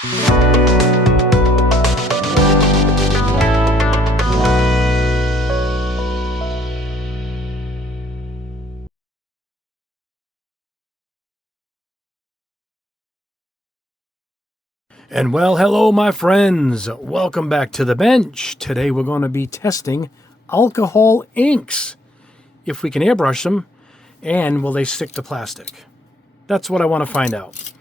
And well, hello my friends. Welcome back to the bench. Today we're going to be testing alcohol inks. If we can airbrush them, and will they stick to plastic? That's what I want to find out.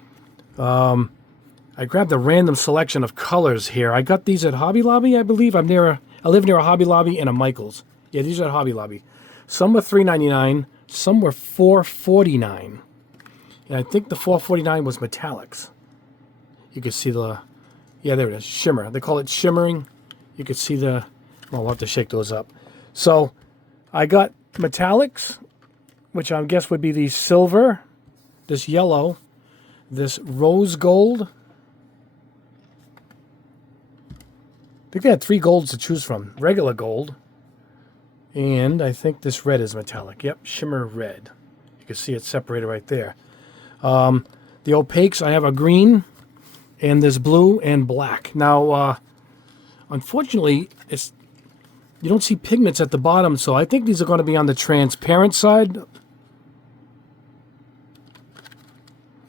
I grabbed a random selection of colors here. I got these at Hobby Lobby, I believe. I live near a Hobby Lobby and a Michael's. Yeah, these are at Hobby Lobby. Some were $3.99, some were $4.49. And I think the $4.49 was metallics. You can see the, yeah, there it is, shimmer. They call it shimmering. You can see the, well, we'll have to shake those up. So I got metallics, which I guess would be the silver, this yellow, this rose gold. I think they had 3 golds to choose from. Regular gold. And I think this red is metallic. Yep, shimmer red. You can see it separated right there. The opaques, I have a green, and there's blue and black. Now, unfortunately, you don't see pigments at the bottom, so I think these are going to be on the transparent side.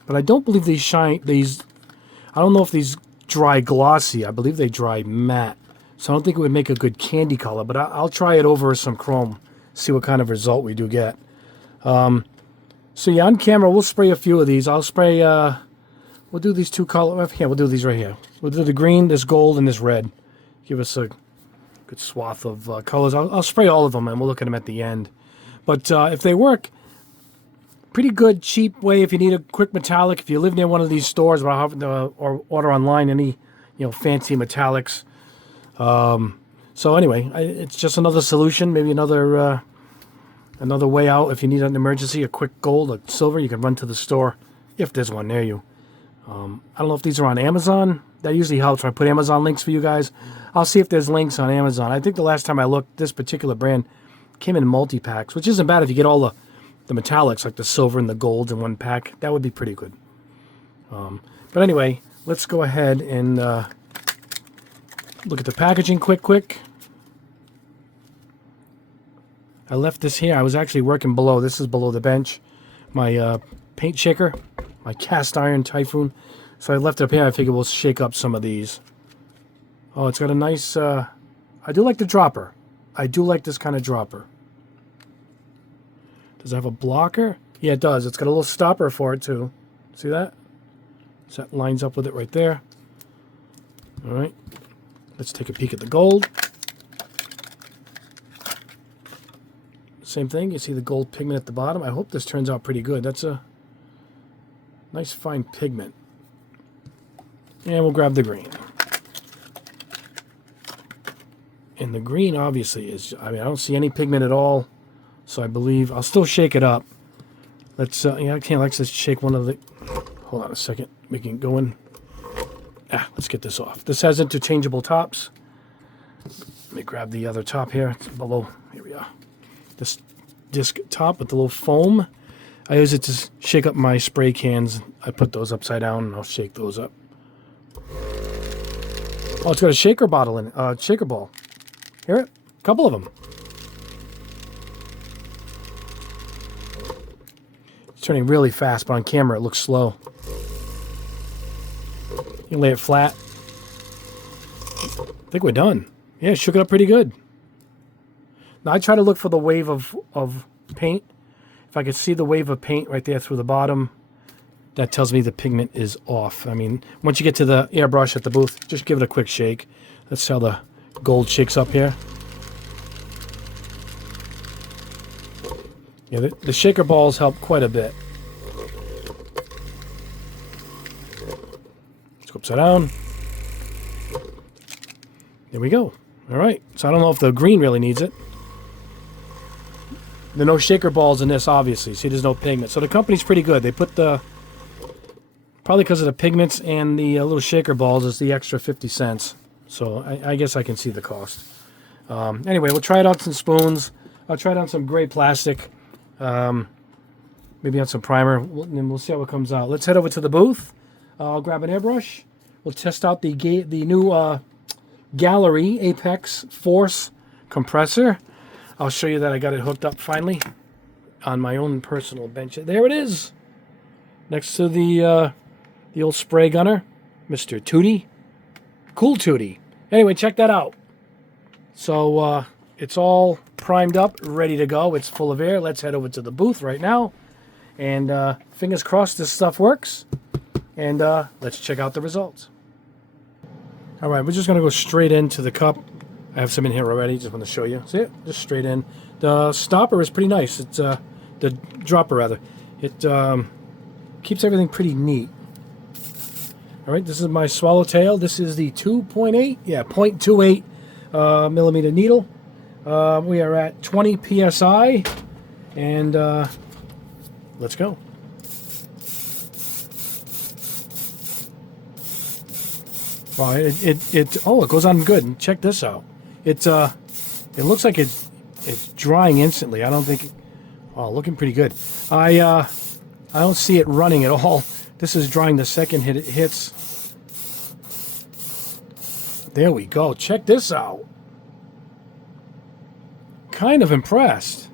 But I don't believe these shine. I don't know if these dry glossy. I believe they dry matte. So I don't think it would make a good candy color. But I'll try it over some chrome, see what kind of result we do get. So yeah, on camera, we'll spray a few of these. I'll spray. We'll do these 2 colors. Yeah, we'll do these right here. We'll do the green, this gold, and this red. Give us a good swath of colors. I'll spray all of them, and we'll look at them at the end. But if they work, pretty good, cheap way if you need a quick metallic. If you live near one of these stores, or order online any, fancy metallics. So anyway, it's just another solution. Maybe another way out. If you need an emergency, a quick gold, a silver, you can run to the store if there's one near you. I don't know if these are on Amazon. That usually helps when I put Amazon links for you guys. I'll see if there's links on Amazon. I think the last time I looked, this particular brand came in multi-packs, which isn't bad if you get all the metallics, like the silver and the gold in one pack. That would be pretty good. But anyway, let's go ahead and look at the packaging quick. I left this here. I was actually working below. This is below the bench. My paint shaker. My cast iron Typhoon. So I left it up here. I figured we'll shake up some of these. Oh, it's got a nice... I do like the dropper. I do like this kind of dropper. Does it have a blocker? Yeah, it does. It's got a little stopper for it, too. See that? So that lines up with it right there. All right. Let's take a peek at the gold. Same thing. You see the gold pigment at the bottom. I hope this turns out pretty good. That's a nice fine pigment. And we'll grab the green. And the green obviously is, I don't see any pigment at all. So I believe, I'll still shake it up. Let's, let's just shake one of the, hold on a second. We can go in. Let's get this off. This has interchangeable tops. Let me grab the other top here. It's below, here we are. This disc top with the little foam. I use it to shake up my spray cans. I put those upside down and I'll shake those up. Oh, it's got a shaker bottle in it. Shaker ball. Hear it? A couple of them. It's turning really fast, but on camera it looks slow. You lay it flat. I think we're done. Yeah, shook it up pretty good. Now I try to look for the wave of paint. If I could see the wave of paint right there through the bottom, that tells me the pigment is off. Once you get to the airbrush at the booth, just give it a quick shake. That's how the gold shakes up here. Yeah, the shaker balls help quite a bit. Let's go upside down. There we go. All right. So I don't know if the green really needs it. There are no shaker balls in this, obviously. See, there's no pigment. So the company's pretty good. They put the... Probably because of the pigments and the little shaker balls is the extra 50 cents. So I guess I can see the cost. Anyway, we'll try it on some spoons. I'll try it on some gray plastic. Maybe on some primer. And we'll see how it comes out. Let's head over to the booth. I'll grab an airbrush. We'll test out the new Gaahleri Apex Force compressor. I'll show you that I got it hooked up finally on my own personal bench. There it is, next to the old spray gunner, Mr. Tootie. Cool Tootie. Anyway, check that out. So it's all primed up, ready to go. It's full of air. Let's head over to the booth right now. And fingers crossed this stuff works. And let's check out the results. All right, we're just going to go straight into the cup. I have some in here already. Just want to show you. See it? Just straight in. The stopper is pretty nice. It's the dropper, rather. It keeps everything pretty neat. All right, this is my swallowtail. This is the 2.8, yeah, 0.28 millimeter needle. We are at 20 psi, and let's go. Wow, it goes on good. Check this out. It looks like it's drying instantly. I don't think. Oh, looking pretty good. I don't see it running at all. This is drying the second it hits. There we go. Check this out. Kind of impressed.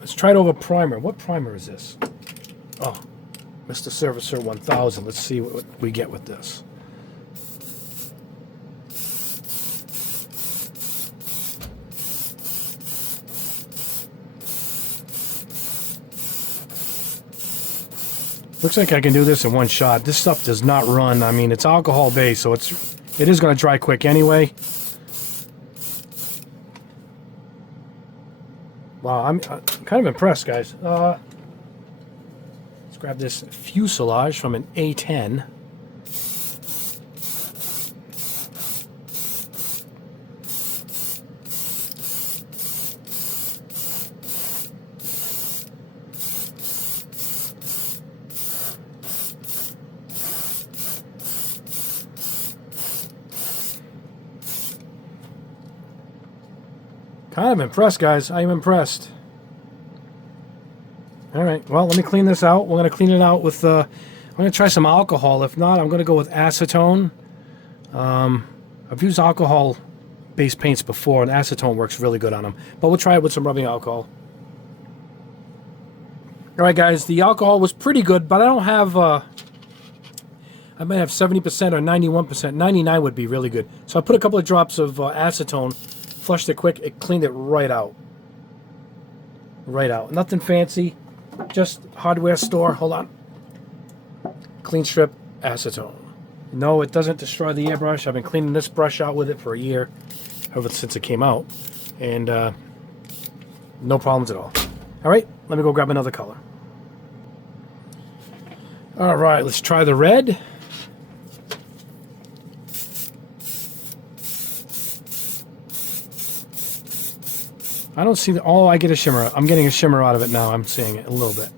Let's try it over primer. What primer is this? Oh, Mr. Servicer 1000. Let's see what we get with this. Looks like I can do this in one shot. This stuff does not run. I mean, it's alcohol based, so it is going to dry quick anyway. Wow, I'm kind of impressed, guys. Let's grab this fuselage from an A10. Kind of impressed, guys. I am impressed. All right. Well, let me clean this out. We're going to clean it out with... I'm going to try some alcohol. If not, I'm going to go with acetone. I've used alcohol-based paints before, and acetone works really good on them. But we'll try it with some rubbing alcohol. All right, guys. The alcohol was pretty good, but I don't have... I might have 70% or 91%. 99 would be really good. So I put a couple of drops of acetone, flushed it quick. It cleaned it right out. Right out. Nothing fancy. Just hardware store. Hold on. Clean strip acetone. No, it doesn't destroy the airbrush. I've been cleaning this brush out with it for a year, ever since it came out, and no problems at all. All right, let me go grab another color. All right, let's try the red. I don't see the... Oh, I get a shimmer. I'm getting a shimmer out of it now. I'm seeing it a little bit.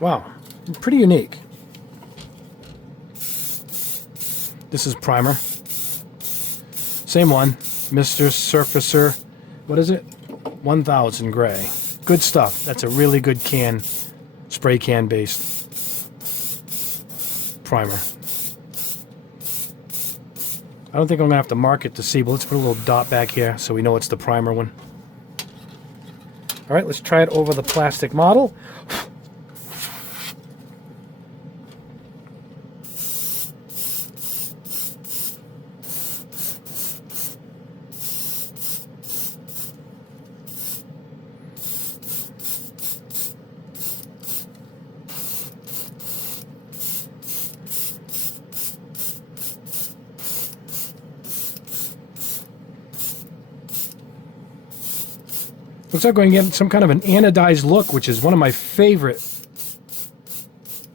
Wow. Pretty unique. This is primer. Same one. Mr. Surfacer. What is it? 1000 gray. Good stuff. That's a really good can. Spray can based primer. I don't think I'm going to have to mark it to see, but let's put a little dot back here so we know it's the primer one. All right, let's try it over the plastic model. Looks like we're going to get some kind of an anodized look, which is one of my favorite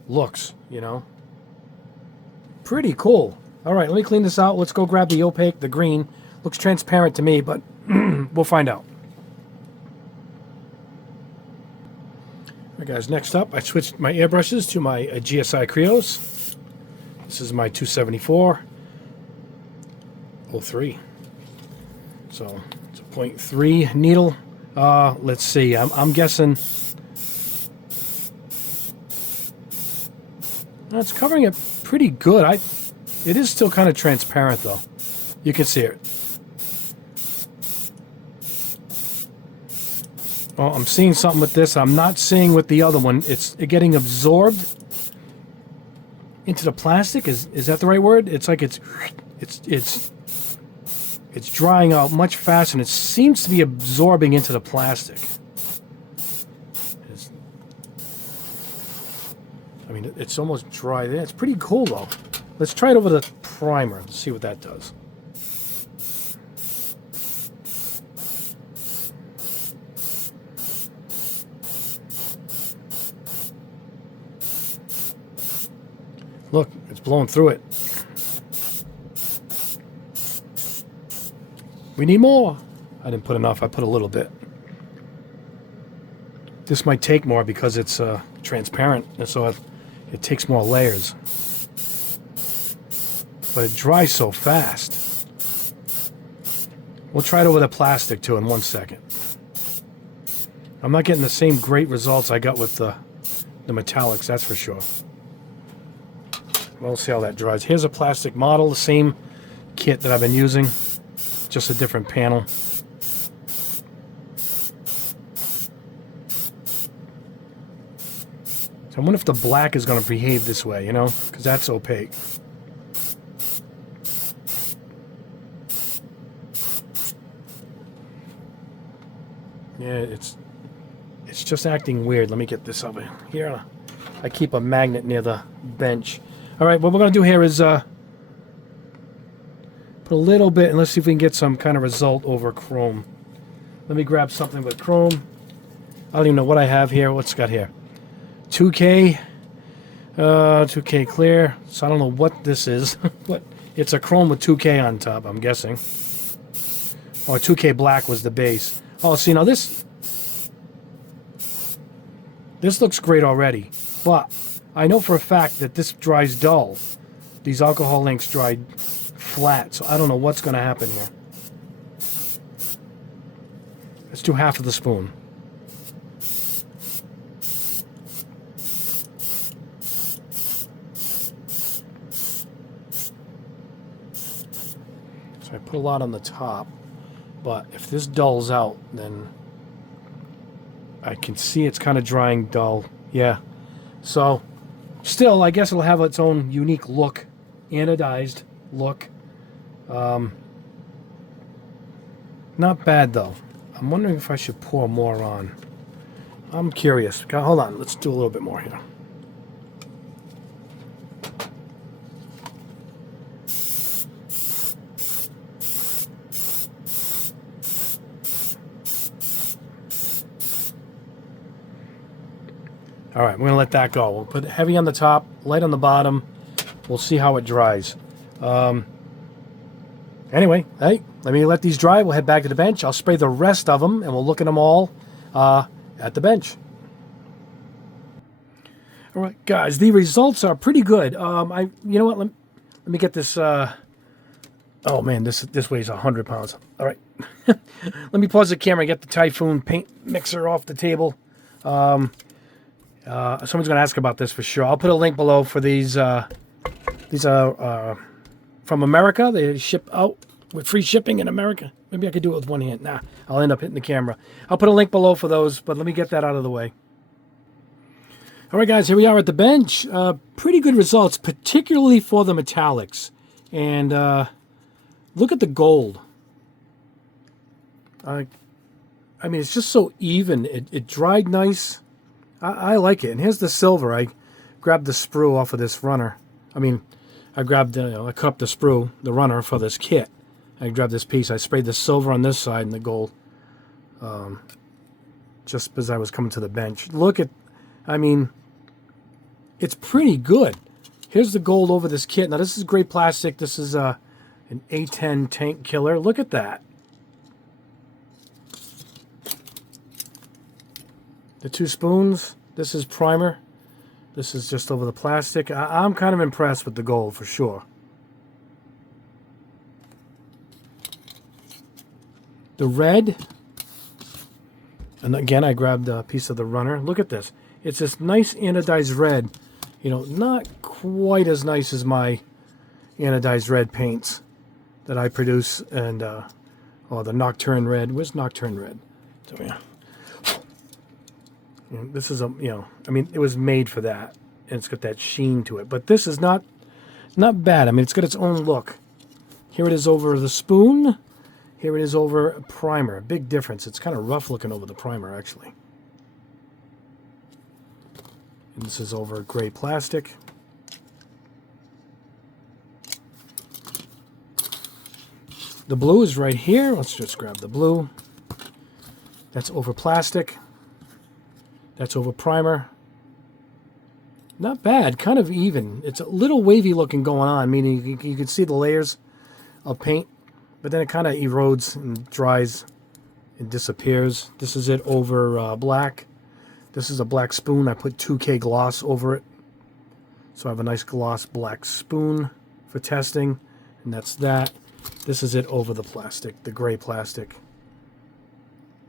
looks, you know. Pretty cool. All right, let me clean this out. Let's go grab the opaque, the green. Looks transparent to me, but we'll find out. All right, guys, next up, I switched my airbrushes to my GSI Creos. This is my 274 03. So it's a 0.3 needle. Let's see. I'm guessing. It's covering it pretty good. It is still kind of transparent though. You can see it. Well, I'm seeing something with this. I'm not seeing with the other one. It's getting absorbed into the plastic. Is that the right word? It's like it's drying out much faster, and it seems to be absorbing into the plastic. I mean, it's almost dry there. It's pretty cool though. Let's try it over the primer and see what that does. Look, it's blowing through it. We need more. I didn't put enough. I put a little bit. This might take more because it's transparent, and so it takes more layers. But it dries so fast. We'll try it over the plastic too in 1 second. I'm not getting the same great results I got with the metallics, that's for sure. We'll see how that dries. Here's a plastic model, the same kit that I've been using, just a different panel. So I wonder if the black is going to behave this way, you know, because that's opaque. Yeah, it's just acting weird. Let me get this over here. I keep a magnet near the bench. All right, what we're going to do here is put a little bit, and let's see if we can get some kind of result over chrome. Let me grab something with chrome. I don't even know what I have here. What's it got here? 2K. 2K clear. So I don't know what this is. But it's a chrome with 2K on top, I'm guessing. Or 2K black was the base. Oh, see, now this looks great already. But I know for a fact that this dries dull. These alcohol inks dried flat, so I don't know what's going to happen here. Let's do half of the spoon. So I put a lot on the top, but if this dulls out, then I can see it's kind of drying dull. Yeah. So still, I guess it'll have its own unique look, anodized look. Not bad though. I'm wondering if I should pour more on. I'm curious. Hold on, let's do a little bit more here. All right, we're gonna let that go. We'll put heavy on the top, light on the bottom. We'll see how it dries. Anyway, hey, let me let these dry. We'll head back to the bench. I'll spray the rest of them, and we'll look at them all at the bench. All right, guys, the results are pretty good. You know what? Let me get this. Oh man, this weighs 100 pounds. All right, let me pause the camera and get the Typhoon paint mixer off the table. Someone's going to ask about this for sure. I'll put a link below for these. These are from America. They ship out with free shipping in America. Maybe I could do it with one hand. Nah, I'll end up hitting the camera. I'll put a link below for those, but let me get that out of the way. All right, guys, here we are at the bench. Pretty good results, particularly for the metallics. And look at the gold. I mean, it's just so even. It dried nice. I like it. And here's the silver. I grabbed the sprue off of this runner. I mean, I grabbed, I cut up the sprue, the runner for this kit. I grabbed this piece. I sprayed the silver on this side and the gold. Just as I was coming to the bench. Look at, I mean, it's pretty good. Here's the gold over this kit. Now, this is great plastic. This is an A10 tank killer. Look at that. The two spoons. This is primer. This is just over the plastic. I'm kind of impressed with the gold for sure. The the red. And again, I grabbed a piece of the runner. Look at this. It's this nice anodized red. You know, not quite as nice as my anodized red paints that I produce. And, oh, the Nocturne Red. Where's Nocturne Red? So, yeah. This is I mean, it was made for that. And it's got that sheen to it. But this is not bad. I mean, it's got its own look. Here it is over the spoon. Here it is over a primer. Big difference. It's kind of rough looking over the primer, actually. And this is over gray plastic. The blue is right here. Let's just grab the blue. That's over plastic. That's over primer. Not bad. Kind of even. It's a little wavy looking going on, meaning you can see the layers of paint, but then it kind of erodes and dries and disappears. This is it over black. This is a black spoon. I put 2K gloss over it. So I have a nice gloss black spoon for testing, and that's that. This is it over the plastic, the gray plastic.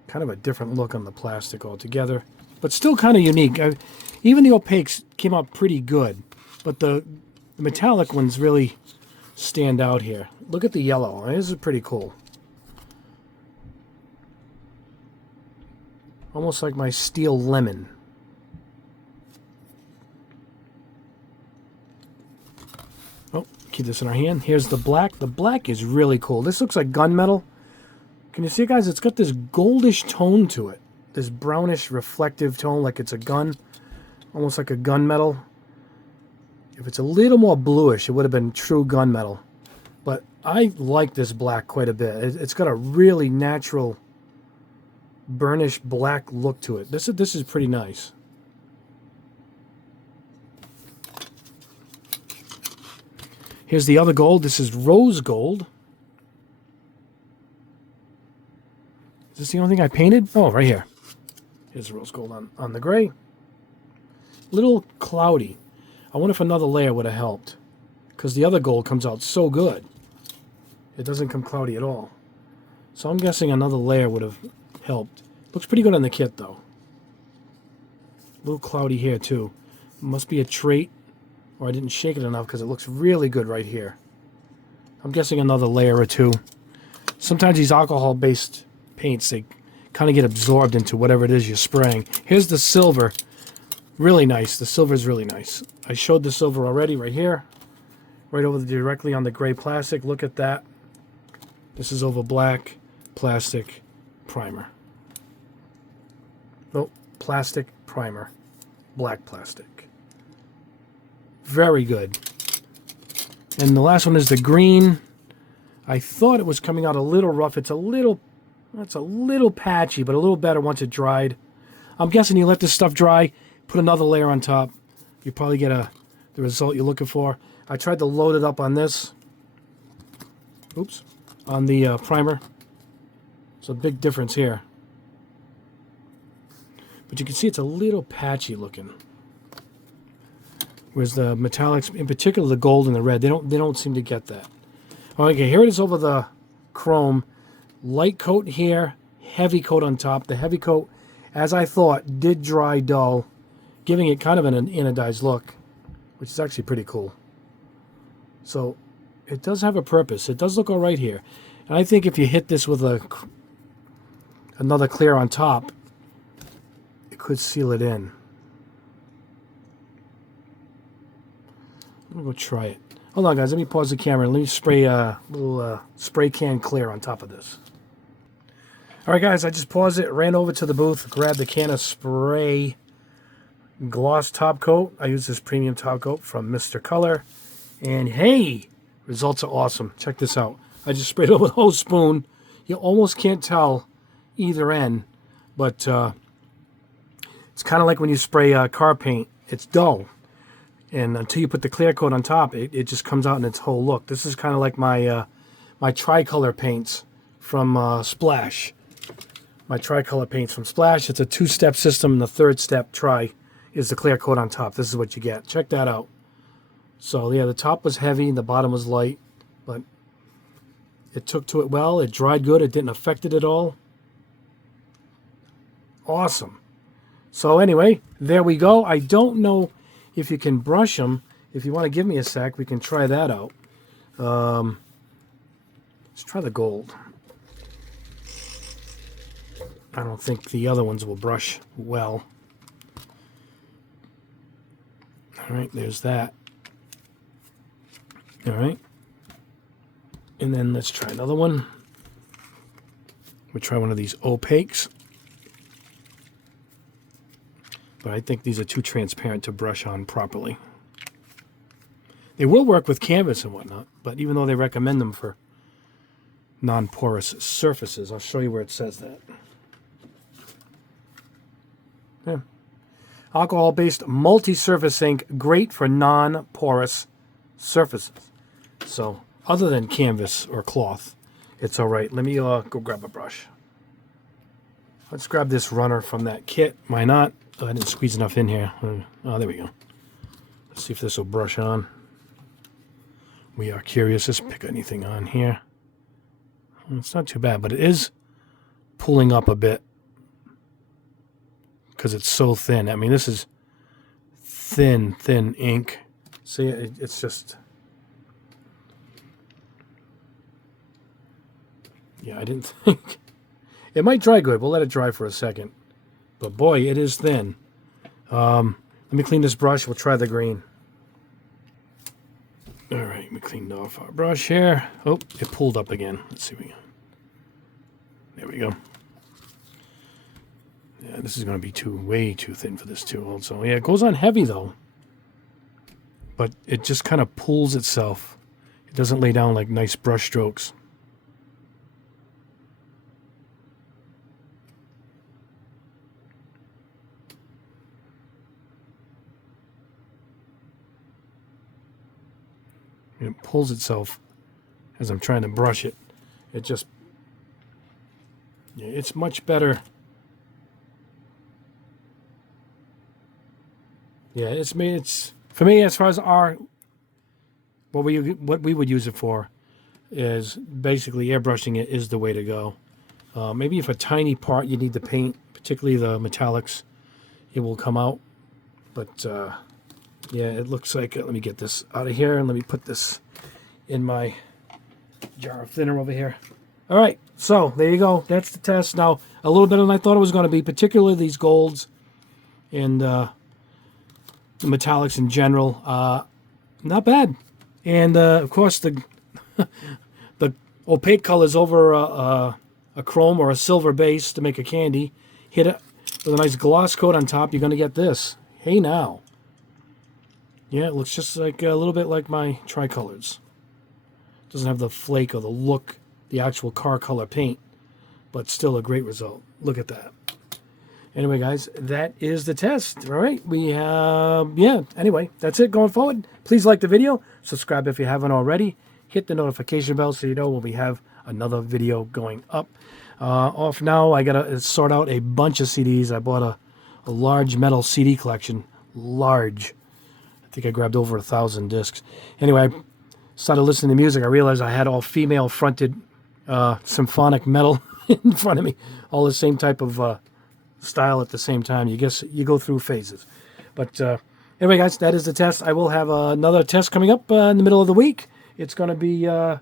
Kind of a different look on the plastic altogether, but still kind of unique. Even the opaques came out pretty good, but the metallic ones really stand out here. Look at the yellow. This is pretty cool. Almost like my steel lemon. Oh, keep this in our hand. Here's the black. The black is really cool. This looks like gunmetal. Can you see it, guys? It's got this goldish tone to it. This brownish reflective tone like it's a gun. Almost like a gunmetal. If it's a little more bluish, it would have been true gunmetal. But I like this black quite a bit. It's got a really natural burnished black look to it. This is pretty nice. Here's the other gold. This is rose gold. Is this the only thing I painted? Oh, right here. Here's the rose gold on the gray. Little cloudy. I wonder if another layer would have helped, because the other gold comes out so good. It doesn't come cloudy at all. So I'm guessing another layer would have helped. Looks pretty good on the kit, though. A little cloudy here, too. Must be a trait, or I didn't shake it enough, because it looks really good right here. I'm guessing another layer or two. Sometimes these alcohol-based paints, they kind of get absorbed into whatever it is you're spraying. Here's the silver. Really nice. The silver is really nice. I showed the silver already right here. Right over directly on the gray plastic. Look at that. This is over black plastic primer. Oh, plastic primer. Black plastic. Very good. And the last one is the green. I thought it was coming out a little rough. It's a little patchy, but a little better once it dried. I'm guessing you let this stuff dry, put another layer on top, you probably get the result you're looking for. I tried to load it up on this. Oops. On the primer. It's a big difference here. But you can see it's a little patchy looking. Whereas the metallics, in particular the gold and the red, they don't seem to get that. Okay, here it is over the chrome. Light coat here, heavy coat on top. The heavy coat, as I thought, did dry dull, giving it kind of an anodized look, which is actually pretty cool. So it does have a purpose. It does look all right here. And I think if you hit this with another clear on top, it could seal it in. I'm going to go try it. Hold on, guys. Let me pause the camera and let me spray a little spray can clear on top of this. All right, guys. I just paused it, ran over to the booth, grabbed the can of spray gloss top coat. I use this premium top coat from Mr. Color. And hey, results are awesome. Check this out. I just sprayed it with a whole spoon. You almost can't tell either end, but it's kind of like when you spray car paint. It's dull. And until you put the clear coat on top, it just comes out in its whole look. This is kind of like my my tricolor paints from Splash. My tricolor paints from Splash. It's a two-step system, and the third step is the clear coat on top. This is what you get. Check that out. So yeah, the top was heavy and the bottom was light, but It took to it well. It dried good. It didn't affect it at all. Awesome. So anyway, there we go. I don't know if you can brush them. If you want to give me a sec, we can try that out. Let's try the gold. I don't think the other ones will brush well. All right, there's that. All right. And then let's try another one. We'll try one of these opaques. But I think these are too transparent to brush on properly. They will work with canvas and whatnot, but even though they recommend them for non-porous surfaces, I'll show you where it says that. Yeah. Alcohol-based multi-surface ink, great for non-porous surfaces. So, other than canvas or cloth, it's all right. Let me go grab a brush. Let's grab this runner from that kit. Why not? Oh, I didn't squeeze enough in here. Oh, there we go. Let's see if this will brush on. We are curious. Let's pick anything on here. It's not too bad, but it is pulling up a bit because it's so thin. I mean, this is thin ink. See, it's just... Yeah, I didn't think... It might dry good. We'll let it dry for a second. But boy, it is thin. Let me clean this brush. We'll try the green. All right, we cleaned off our brush here. Oh, it pulled up again. Let's see. There we go. Yeah, this is going to be way too thin for this tool. Also, yeah, it goes on heavy though. But it just kind of pulls itself. It doesn't lay down like nice brush strokes. It pulls itself as I'm trying to brush it. It just, yeah, it's much better. Yeah, it's for me, as far as what we would use it for is basically airbrushing it is the way to go. Maybe if a tiny part you need to paint, particularly the metallics, it will come out. But yeah, it looks like, let me get this out of here and let me put this in my jar of thinner over here. All right, so there you go. That's the test. Now, a little better than I thought it was going to be, particularly these golds and the metallics in general. Not bad. And, of course, the the opaque colors over a chrome or a silver base to make a candy. Hit it with a nice gloss coat on top. You're going to get this. Hey, now. Yeah, it looks just like a little bit like my tricolors. Doesn't have the flake or the look, the actual car color paint, but still a great result. Look at that. Anyway, guys, that is the test. All right, we have, yeah, anyway, that's it going forward. Please like the video, subscribe if you haven't already, hit the notification bell so you know when we have another video going up. Off now, I got to sort out a bunch of CDs. I bought a large metal CD collection, large. I think I grabbed over 1,000 discs. Anyway, I started listening to music. I realized I had all female fronted symphonic metal in front of me. All the same type of style at the same time. You guess you go through phases. But anyway, guys, that is the test. I will have another test coming up in the middle of the week. It's going to be, well,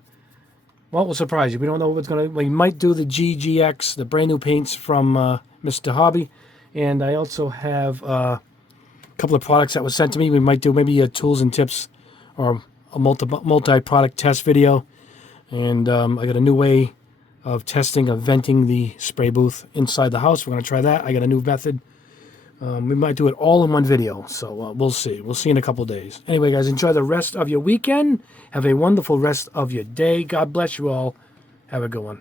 we'll surprise you. We don't know what's going to, we might do the GGX, the brand new paints from Mr. Hobby. And I also have couple of products that was sent to me. We might do maybe a tools and tips or a multi-product test video. And I got a new way of testing, of venting the spray booth inside the house. We're going to try that. I got a new method. We might do it all in one video. So we'll see. We'll see in a couple of days. Anyway, guys, enjoy the rest of your weekend. Have a wonderful rest of your day. God bless you all. Have a good one.